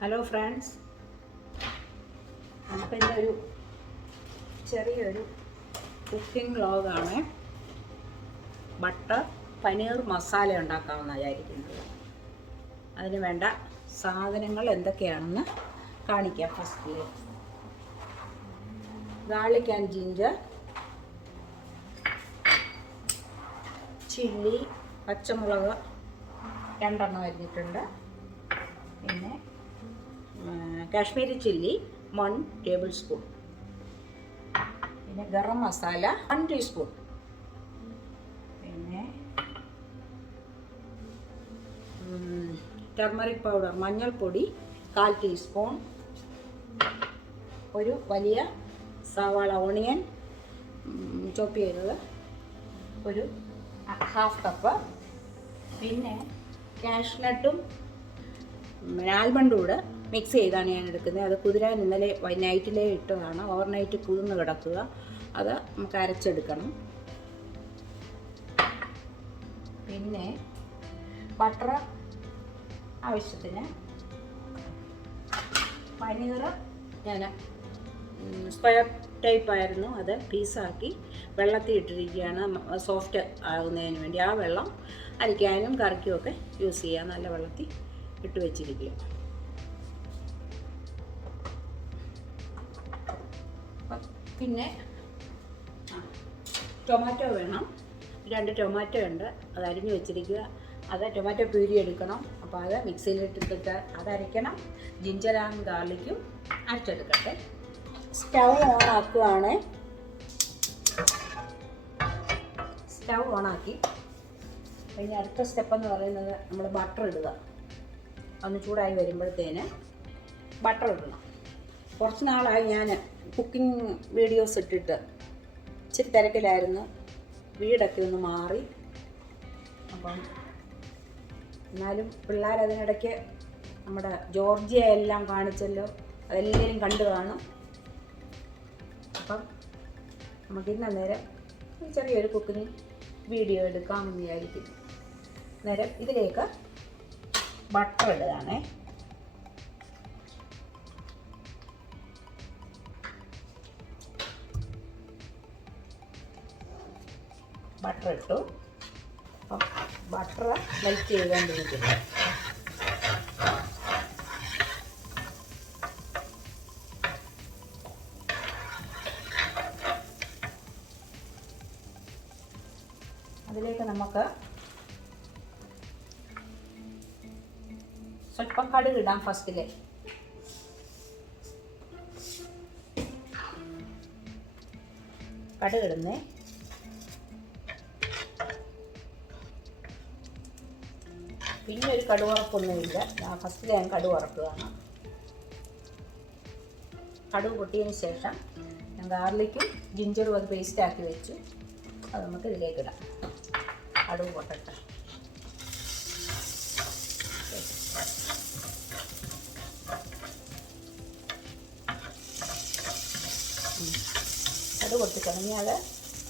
Hello friends, നമുക്കിൻ്റെ ഒരു ചെറിയൊരു cooking വ്ളോഗാണ്. ബട്ടർ പനീർ മസാല ഉണ്ടാക്കാമെന്ന് വിചാരിക്കുന്നത്. അതിന് വേണ്ട സാധനങ്ങൾ എന്തൊക്കെയാണെന്ന് കാണിക്കാം. ഫസ്റ്റിൽ ഗാർലിക് ആൻഡ് ജിഞ്ചർ, ചില്ലി, പച്ചമുളക് 2 അരിഞ്ഞിട്ടുണ്ട്. പിന്നെ കാശ്മീരി ചില്ലി 1 ടേബിൾ സ്പൂൺ. പിന്നെ ഗരം മസാല 1 ടീസ്പൂൺ. പിന്നെ ടർമറിക് പൗഡർ മഞ്ഞൾപ്പൊടി 1/4 ടീസ്പൂൺ. ഒരു വലിയ സവാള ഓണിയൻ ചോപ്പ് ചെയ്തത് ഒരു 1/2 കപ്പ്. പിന്നെ കാഷ്നട്ടും ആൽമണ്ടും കൂടെ മിക്സ് ചെയ്താണ് ഞാൻ എടുക്കുന്നത്. അത് കുതിരാൻ ഇന്നലെ നൈറ്റിലേ ഇട്ടതാണ്. ഓവർനൈറ്റ് കുതിർന്ന് കിടക്കുക. അത് നമുക്ക് അരച്ചെടുക്കണം. പിന്നെ ബട്ടർ ആവശ്യത്തിന്. പനീർ ഞാൻ സ്ക്വയർ ടൈപ്പായിരുന്നു, അത് പീസാക്കി വെള്ളത്തിൽ ഇട്ടിരിക്കുകയാണ് സോഫ്റ്റ് ആകുന്നതിന് വേണ്ടി. ആ വെള്ളം അരിക്കാനും കറിക്കുമൊക്കെ യൂസ് ചെയ്യാം. നല്ല വെള്ളത്തിൽ ഇട്ട് വെച്ചിരിക്കുക. പിന്നെ ടൊമാറ്റോ വേണം. 2 ടൊമാറ്റോ ഉണ്ട്, അത് അരിഞ്ഞ് വെച്ചിരിക്കുക. അത് ടൊമാറ്റോ പ്യൂരി എടുക്കണം. അപ്പോൾ അത് മിക്സിയിലിട്ടിട്ട് അതരയ്ക്കണം. ജിഞ്ചർ ആൻഡ് ഗാർലിക്കും അരച്ചെടുക്കട്ടെ. സ്റ്റൗ ഓണാക്കുകയാണ്. സ്റ്റൗ ഓണാക്കി കഴിഞ്ഞ് അടുത്ത സ്റ്റെപ്പ് എന്ന് പറയുന്നത് നമ്മൾ ബട്ടർ ഇടുക. ഒന്ന് ചൂടായി വരുമ്പോഴത്തേന് ബട്ടർ ഇടണം. കുറച്ച് നാളായി ഞാൻ കുക്കിംഗ് വീഡിയോസ് ഇട്ടിട്ട് ഇച്ചിരി തിരക്കിലായിരുന്നു. വീടൊക്കെ ഒന്ന് മാറി. അപ്പം എന്നാലും പിള്ളേരതിനിടയ്ക്ക് നമ്മുടെ ജോർജിയ എല്ലാം കാണിച്ചല്ലോ, അതെല്ലാവരും കണ്ടു കാണും. അപ്പം നമുക്കിന്ന് നേരം ചെറിയൊരു കുക്കിംഗ് വീഡിയോ എടുക്കാമെന്ന് വിചാരിക്കുന്നു. നേരം ഇതിലേക്ക് ബട്ടർ ഇടുകയാണേ. ബട്ടർ ഇട്ടു. അപ്പം ബട്ടർ മെൽറ്റ് ചെയ്തുകൊണ്ടിരിക്കുന്നു. അതിലേക്ക് നമുക്ക് സ്വല്പം കടുക് ഇടാം. ഫസ്റ്റിലെ കടുക് ഇടുന്നേ. പിന്നെ ഒരു കടുവറപ്പൊന്നുമില്ല. ഫസ്റ്റിൽ ഞാൻ കടുക് വറക്കുകയാണ്. കടുക് പൊട്ടിയതിന് ശേഷം ഞാൻ ഗാർലിക്കും ജിഞ്ചറും അത് പേസ്റ്റാക്കി വെച്ചു. അത് നമുക്ക് ഇതിലേക്ക് ഇടാം. കടുക് പൊട്ടട്ടെ. കടുക് പൊട്ടി തുടങ്ങിയാൽ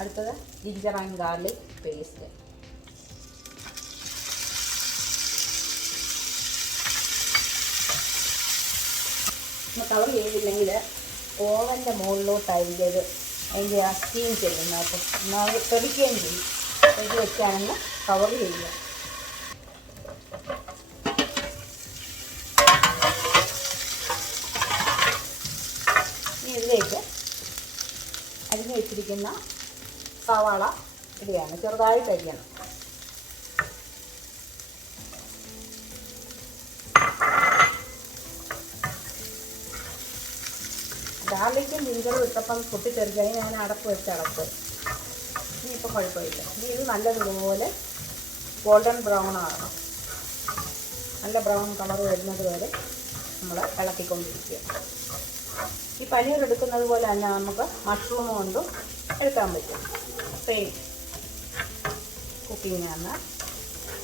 അടുത്തത് ginger and garlic paste. Cover ചെയ്തില്ലെങ്കിൽ ഓവൻ്റെ മുകളിലോട്ടായിരിക്കും അതിൻ്റെ ആ സ്റ്റീം ചെയ്യുന്നത്. അപ്പം അത് തെറിക്കുകയും ചെയ്യും. ഇത് വെച്ചാണെന്ന് കവർ ചെയ്യുക. ഇനി ഇതിലേക്ക് അരിഞ്ഞ് വെച്ചിരിക്കുന്ന സവാള ഇടുകയാണ്. ചെറുതായിട്ട് അരിയണം. ഗാർലിക്കും ജിഞ്ചറും ഇട്ടപ്പം പൊട്ടിത്തെറിക്കാൻ ഞാൻ അടപ്പ് വെച്ച് അടപ്പ്. ഇനിയിപ്പോൾ കുഴപ്പമില്ല. ഇനി ഇത് നല്ലതുപോലെ ഗോൾഡൻ ബ്രൗൺ ആകണം. നല്ല ബ്രൗൺ കളർ വരുന്നത് വരെ നമ്മൾ ഇളക്കിക്കൊണ്ടിരിക്കുക. ഈ പനീർ എടുക്കുന്നത് പോലെ തന്നെ നമുക്ക് മഷ്റൂം കൊണ്ടും എടുക്കാൻ പറ്റും. സെയിം കുക്കിങ്ങാണ്.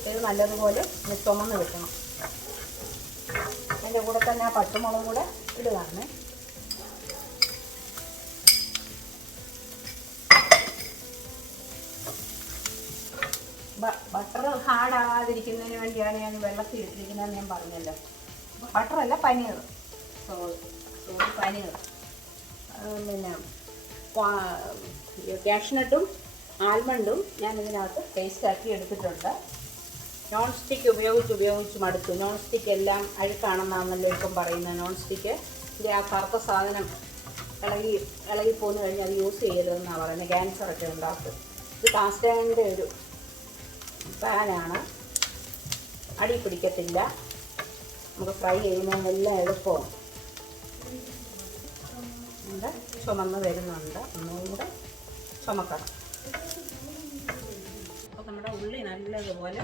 ഇത് നല്ലതുപോലെ ചുമന്ന് കിട്ടണം. അതിൻ്റെ കൂടെ തന്നെ ആ പച്ചമുളക് കൂടെ ഇടുകയാണ്. ബട്ടർ ഹാർഡ് ആകാതിരിക്കുന്നതിന് വേണ്ടിയാണ് ഞാൻ വെള്ളത്തിൽ ഇട്ടിരിക്കുന്നതെന്ന് ഞാൻ പറഞ്ഞല്ലോ. ബട്ടറല്ല, പനീർ. പനീർ പിന്നെ കാഷ്നട്ടും ആൽമണ്ടും ഞാൻ ഇതിനകത്ത് പേസ്റ്റാക്കി എടുത്തിട്ടുണ്ട്. നോൺ സ്റ്റിക്ക് ഉപയോഗിച്ച് മടുത്തു. നോൺ സ്റ്റിക്ക് എല്ലാം അഴുക്കാണെന്നാണല്ലോ ഇപ്പം പറയുന്നത്. നോൺ സ്റ്റിക്ക് ആ കറുത്ത സാധനം ഇളകി പോന്നു കഴിഞ്ഞാൽ അത് യൂസ് ചെയ്യരുതെന്നാണ് പറയുന്നത്. ക്യാൻസറൊക്കെ ഉണ്ടാക്കും. ഇത് കാസ്റ്റ് അയണിൻ്റെ ഒരു പാനാണ്, അടി പിടിക്കത്തില്ല. നമുക്ക് ഫ്രൈ ചെയ്യുന്നതെല്ലാം എളുപ്പമാണ്. ചുമന്ന് വരുന്നുണ്ട്, ഒന്നുകൂടെ ചുമക്കണം. അപ്പോൾ നമ്മുടെ ഉള്ളി നല്ലതുപോലെ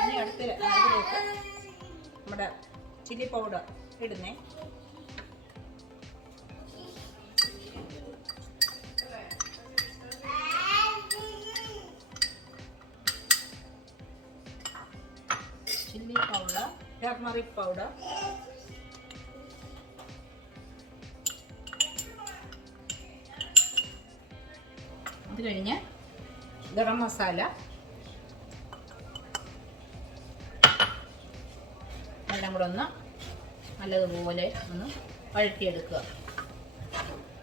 ഇനി അതിലേക്ക് നമ്മുടെ ചില്ലി പൗഡർ ഇടുന്നേ. ചില്ലി പൗഡർ, ടർമറിക് പൗഡർ, അത് കഴിഞ്ഞ് ഗരം മസാല, എല്ലാം കൂടെ ഒന്ന് നല്ലതുപോലെ ഒന്ന് വഴറ്റിയെടുക്കുക,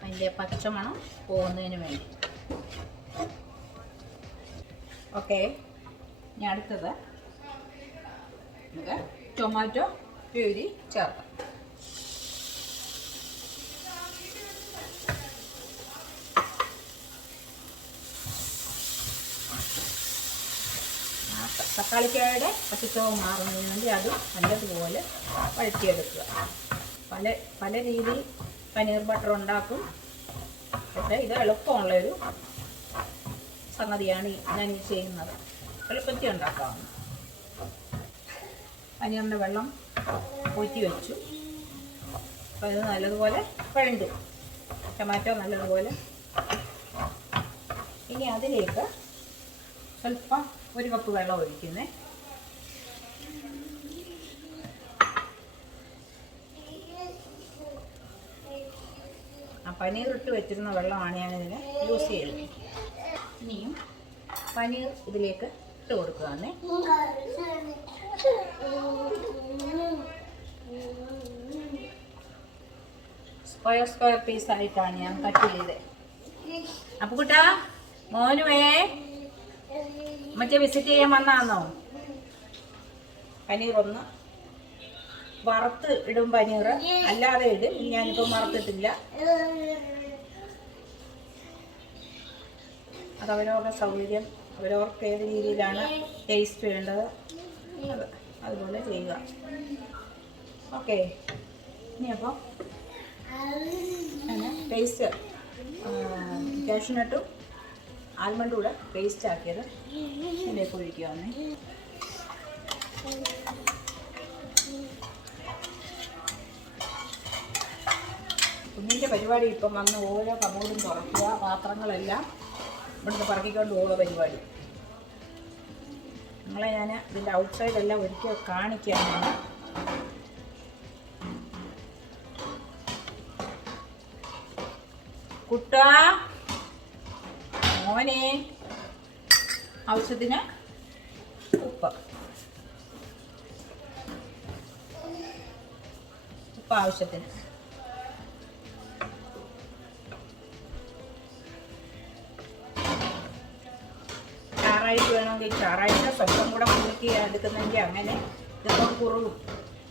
അതിൻ്റെ പച്ചമണം പോകുന്നതിന് വേണ്ടി. ഓക്കെ, ഇനി അടുത്തത് നമുക്ക് ടൊമാറ്റോ പ്യൂരി ചേർക്കാം. തക്കാളിക്കായുടെ പച്ചച്ചവ് മാറുന്നതിന് വേണ്ടി അത് നല്ലതുപോലെ വഴറ്റിയെടുക്കുക. പല രീതിയിൽ പനീർ ബട്ടർ ഉണ്ടാക്കും. പക്ഷേ ഇത് എളുപ്പമുള്ളൊരു സംഗതിയാണ് ഞാൻ ഈ ചെയ്യുന്നത്. എളുപ്പത്തിൽ ഉണ്ടാക്കാവുന്ന. പനീറിൻ്റെ വെള്ളം ഊറ്റി വെച്ചു. അപ്പോൾ ഇത് നല്ലതുപോലെ വഴണ്ട്, ടൊമാറ്റോ നല്ലതുപോലെ. ഇനി അതിലേക്ക് സ്വല്പം 1 കപ്പ് വെള്ളം ഒഴിക്കുന്നേ. ആ പനീർ ഇട്ട് വെച്ചിരുന്ന വെള്ളമാണ് ഞാനിതിന് യൂസ് ചെയ്തത്. ഇനിയും പനീർ ഇതിലേക്ക് ഇട്ട് കൊടുക്കുകയാണേ. സ്ക്വയർ പീസായിട്ടാണ് ഞാൻ കട്ട് ചെയ്തത്. അപ്പോൾ കൂട്ടാ മോനുവേ മറ്റേ വിസിറ്റ് ചെയ്യാൻ വന്നാന്നോ? പനീർ ഒന്ന് വറുത്ത് ഇടും, പനീർ അല്ലാതെ ഇടും. ഞാനിപ്പം വറുത്തിട്ടില്ല. അതവരവരുടെ സൗകര്യം, അവരവർക്ക് ഏത് രീതിയിലാണ് ടേസ്റ്റ് വേണ്ടത് അതുപോലെ ചെയ്യുക. ഓക്കെ, ഇനിയപ്പോൾ ടേസ്റ്റ് കാഷ്നട്ടും ആൽമണ്ടും കൂടെ പേസ്റ്റ് ആക്കിയത് ഇതിലേക്ക് ഒഴിക്കുകയാണ്. കുഞ്ഞിൻ്റെ പരിപാടി ഇപ്പം വന്ന് ഓരോ കബോർഡും തുറക്കുക, പാത്രങ്ങളെല്ലാം ഇവിടുന്ന് പറക്കിക്കൊണ്ട് പോകുക പരിപാടി. നിങ്ങളെ ഞാൻ ഇതിൻ്റെ ഔട്ട്സൈഡെല്ലാം ഒരിക്കൽ കാണിക്കുകയാണ്. കുട്ടാ മോനെ, ആവശ്യത്തിന് ഉപ്പ് ആവശ്യത്തിന്. ചാറായിട്ട് വേണമെങ്കിൽ ചാറായിട്ട് സ്വന്തം കൂടെ കുറുക്കി എടുക്കുന്നെങ്കിൽ അങ്ങനെ. ഇതിപ്പം കുറുകും,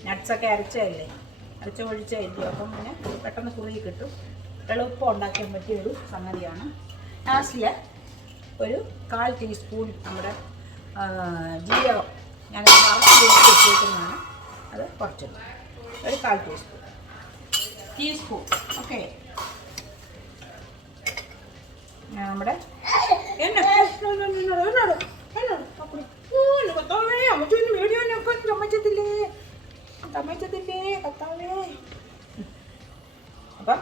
നട്ട്സൊക്കെ അരച്ചതല്ലേ, ഒഴിച്ചതല്ലേ, അപ്പം പിന്നെ പെട്ടെന്ന് കുറുകി കിട്ടും. എളുപ്പം ഉണ്ടാക്കാൻ പറ്റിയൊരു സംഗതിയാണ്. ലാസ്റ്റിൽ ഒരു 1/4 ടീസ്പൂൺ നമ്മുടെ ജീരകം ഞാൻ വറുത്ത് വെച്ചേക്കുന്നതാണ്, അത് കുറച്ചിടും. ഒരു 1/4 ടീസ്പൂൺ. ഓക്കെ, നമ്മുടെ അപ്പം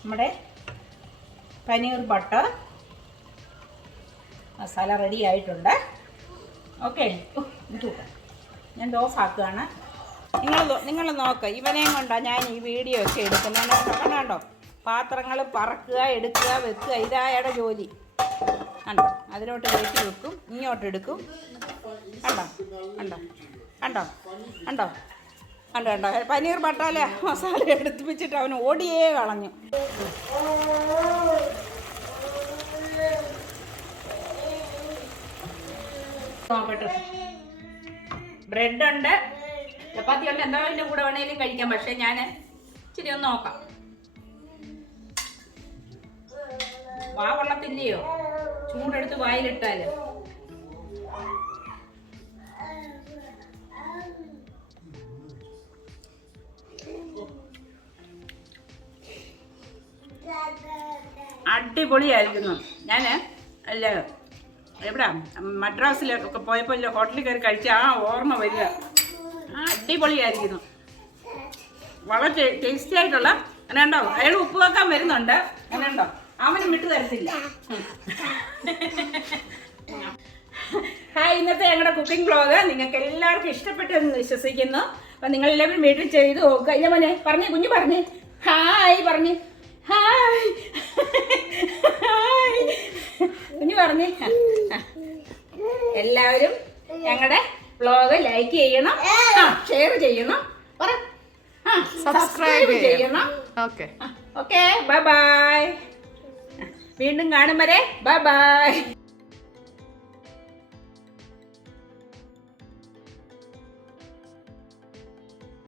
നമ്മുടെ പനീർ ബട്ടർ മസാല റെഡി ആയിട്ടുണ്ട്. ഓക്കെ, ഞാൻ ഓഫ് ആക്കുകയാണ്. നിങ്ങൾ നോക്ക്, ഇവനെയും കൊണ്ടാണ് ഞാൻ ഈ വീഡിയോ ഒക്കെ എടുക്കുന്നത്. കണ്ടോ, പാത്രങ്ങൾ പറക്കുക, എടുക്കുക, വെക്കുക, ഇതായുടെ ജോലി. കണ്ടോ, അതിലോട്ട് കയറ്റി വെക്കും, ഇങ്ങോട്ട് എടുക്കും. കണ്ടോ കണ്ടോ കണ്ടോ കണ്ടോ കണ്ടോ കണ്ടോ പനീർ മസാല എടുത്തിപ്പിച്ചിട്ട് അവന് ഓടിയേ കളഞ്ഞു. നോക്കട്ടെ, ബ്രെഡുണ്ട്, ചപ്പാത്തി ഉണ്ട്, എന്താ അതിൻ്റെ കൂടെ വേണേലും കഴിക്കാം. പക്ഷെ ഞാൻ ഇച്ചിരി ഒന്ന് നോക്കാം. വാ കൊള്ളത്തില്ലയോ ചൂടെടുത്ത് വായിലിട്ടാല്? അടിപൊളിയായിരിക്കുന്നു. ഞാൻ അല്ല എവിടാ മദ്രാസിലൊക്കെ പോയപ്പോൾ ഹോട്ടലിൽ കയറി കഴിച്ച ആ ഓർമ്മ വരിക. അടിപൊളിയായിരിക്കുന്നു, വളരെ ടേസ്റ്റി ആയിട്ടുള്ള. അങ്ങനെ ഉണ്ടോ, അയാൾ ഉപ്പ് വെക്കാൻ വരുന്നുണ്ട്. അങ്ങനെ ഉണ്ടോ, അവനും വിട്ടു തരത്തില്ല. ഹായ്, ഇന്നത്തെ ഞങ്ങളുടെ കുക്കിംഗ് വ്ളോഗ് നിങ്ങൾക്ക് എല്ലാവർക്കും ഇഷ്ടപ്പെട്ടെന്ന് വിശ്വസിക്കുന്നു. അപ്പം നിങ്ങളെല്ലാവരും വീട്ടിൽ ചെയ്ത് നോക്കുക. ഇല്ല മോനെ പറഞ്ഞേ, കുഞ്ഞു പറഞ്ഞേ ഹായ്, പറഞ്ഞേ ഹായ് ഹായ് കുഞ്ഞു പറഞ്ഞേ. എല്ലാവരും ഞങ്ങളുടെ വ്ളോഗ് ലൈക്ക് ചെയ്യണം, ഷെയർ ചെയ്യണം, സബ്സ്ക്രൈബ് ചെയ്യണം. Okay, bye bye. വീണ്ടും കാണും വരെ ബൈ ബൈ.